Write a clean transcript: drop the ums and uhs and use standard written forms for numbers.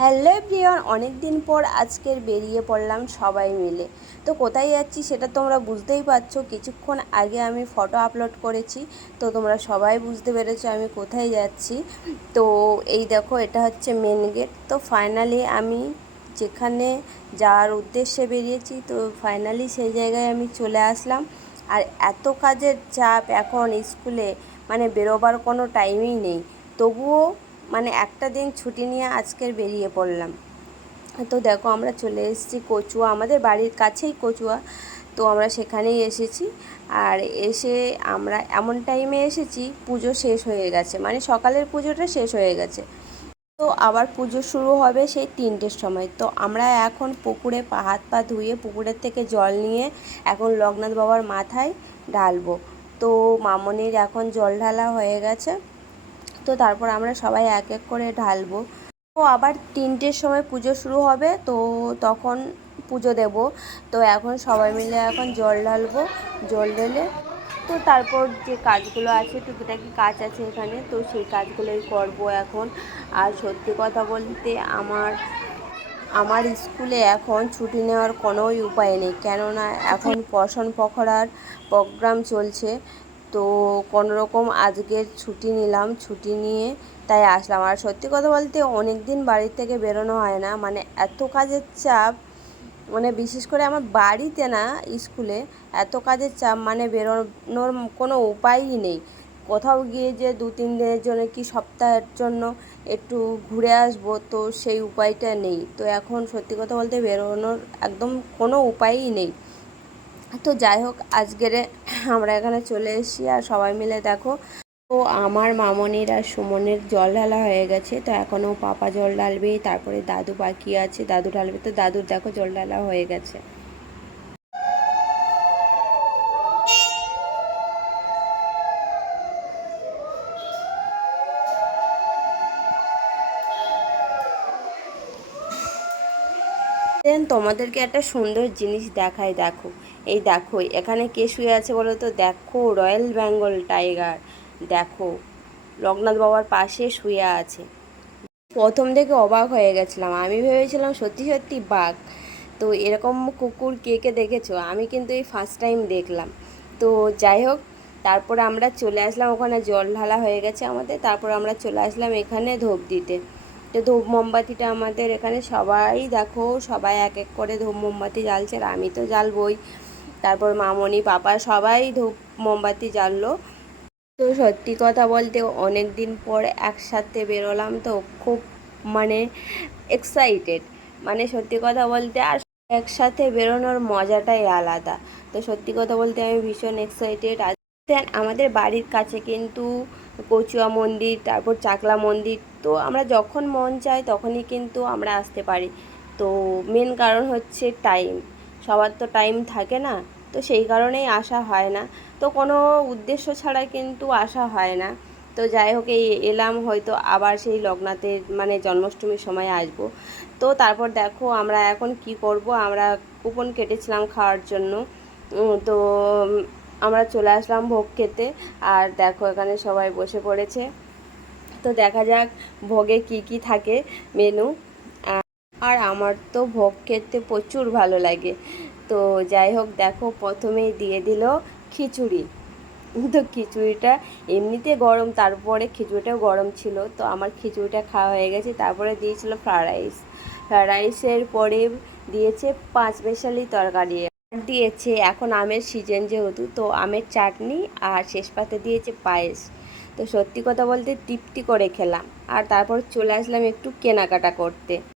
Hello everyone, অনেক দিন পর আজকের বেরিয়ে পড়লাম সবাই মিলে। তো কোথায় যাচ্ছি সেটা তোমরা বুঝতেই পারছো। কিছুক্ষণ আগে আমি ফটো আপলোড করেছি, তো তোমরা সবাই বুঝতে পেরেছো আমি কোথায় যাচ্ছি। তো এই দেখো, এটা হচ্ছে মেন গেট। তো ফাইনালি আমি যেখানে যাওয়ার উদ্দেশ্যে বেরিয়েছি, তো ফাইনালি সেই জায়গায় আমি চলে আসলাম। আর এত কাজের চাপ এখন স্কুলে, মানে বেরোবার কোনো টাইমই নেই। তবুও মানে একটা দিন ছুটি নিয়ে আজকের বেরিয়ে পড়লাম। তো দেখো, আমরা চলে এসেছি কচুয়া, আমাদের বাড়ির কাছেই কচুয়া। তো আমরা সেখানেই এসেছি। আর এসে আমরা এমন টাইমে এসেছি, পুজো শেষ হয়ে গেছে, মানে সকালের পুজোটা শেষ হয়ে গেছে। তো আবার পুজো শুরু হবে সেই 3টের সময়। তো আমরা এখন পুকুরে হাত পা ধুয়ে পুকুরের থেকে জল নিয়ে এখন লোকনাথ বাবার মাথায় ঢালবো। তো মামনির এখন জল ঢালা হয়ে গেছে। তো তারপর আমরা সবাই এক এক করে ঢালবো। তো আবার 3টের সময় পুজো শুরু হবে, তো তখন পুজো দেব। তো এখন সবাই মিলে এখন জল ঢালবো। জল ঢেলে তো তারপর যে কাজগুলো আছে, টুকিটাকি কাজ আছে এখানে, তো সেই কাজগুলোই করব এখন। আর সত্যি কথা বলতে আমার আমার স্কুলে এখন ছুটি নেওয়ার কোনোই উপায় নেই, কেননা এখন পঠন পখরার প্রোগ্রাম চলছে। তো কোনো রকম আজকের ছুটি নিলাম, ছুটি নিয়ে তাই আসলাম। আর সত্যি কথা বলতে অনেক দিন বাড়ির থেকে বেরোনো হয় না, মানে এত কাজের চাপ। মানে বিশেষ করে আমার বাড়িতে না, স্কুলে এত কাজের চাপ, মানে বেরোনোর কোনো উপায়ই নেই। কোথাও গিয়ে যে 2-3 দিনের জন্য কি সপ্তাহের জন্য একটু ঘুরে আসবো, তো সেই উপায়টা নেই। তো এখন সত্যি কথা বলতে বেরোনোর একদম কোনো উপায়ই নেই। তো যাই হোক, আজকের আমরা এখানে চলে এসেছি আর সবাই মিলে দেখো। তো আমার মামনির আর সুমনের জল ঢালা হয়ে গেছে, তো এখনও পাপা জল ঢালবে, তারপরে দাদু বাকি আছে, দাদু ঢালবে। তো দাদুর দেখো জল ঢালা হয়ে গেছে। দেন তোমাদেরকে একটা সুন্দর জিনিস দেখাই, দেখো। এই দেখো এখানে কে শুয়ে আছে বলো তো? দেখো, রয়্যাল বেঙ্গল টাইগার। দেখো, লোকনাথ বাবার পাশে শুয়ে আছে। প্রথম থেকে অবাক হয়ে গেছিলাম, আমি ভেবেছিলাম সত্যি সত্যি বাঘ। তো এরকম কুকুর কে কে দেখেছো? আমি কিন্তু এই ফার্স্ট টাইম দেখলাম। তো যাই হোক, তারপরে আমরা চলে আসলাম, ওখানে জল ঢালা হয়ে গেছে আমাদের। তারপর আমরা চলে আসলাম এখানে ধূপ দিতে। তো ধূপ মোমবাতিটা আমাদের এখানে সবাই দেখো, সবাই এক এক করে ধূপ মোমবাতি জ্বালছে, আর আমি তো জ্বালবই। তারপর মামনি পাপা সবাই ধূপ মোমবাতি জ্বাললো। তো সত্যি কথা বলতে অনেক দিন পর একসাথে বেরোলাম, তো খুব মানে এক্সাইটেড। মানে সত্যি কথা বলতে, আর একসাথে বেরোনোর মজাটাই আলাদা। তো সত্যি কথা বলতে আমি ভীষণ এক্সাইটেড। আর আমাদের বাড়ির কাছে কিন্তু কচুয়া মন্দির, তারপর চাকলা মন্দির। তো আমরা যখন মন চাই তখনই কিন্তু আমরা আসতে পারি। তো মেন কারণ হচ্ছে টাইম, সবার তো টাইম থাকে না। তো সেই কারণেই আসা হয় না। তো কোনো উদ্দেশ্য ছাড়া কিন্তু আসা হয় না। তো যাই হোক, এই এলাম, হয়তো আবার সেই লোকনাথের মানে জন্মাষ্টমীর সময় আসবো। তো তারপর দেখো আমরা এখন কি করব, আমরা কুপন কেটেছিলাম খাওয়ার জন্য। তো আমরা চলে আসলাম ভোগ খেতে। আর দেখো এখানে সবাই বসে পড়েছে। তো দেখা যাক ভোগে কি কি থাকে মেনু। আর আমার তো ভোগ খেতে প্রচুর ভালো লাগে। তো যাই হোক, দেখো প্রথমেই দিয়ে দিল খিচুড়ি। তো খিচুড়িটা এমনিতে গরম, তারপরে খিচুড়িটাও গরম ছিল। তো আমার খিচুড়িটা খাওয়া হয়ে গেছে। তারপরে দিয়েছিল ফ্রায়েড রাইস। ফ্রায়েড রাইসের পরে দিয়েছে 5 স্পেশালি তরকারি। দিয়েছে এখন আমের সিজন যেহেতু, তো আমের চাটনি, আর শেষ পাতে দিয়েছে পায়েস। তো সত্যি কথা বলতে তৃপ্তি করে খেলাম। আর তারপর চলে আসলাম একটু কেনাকাটা করতে।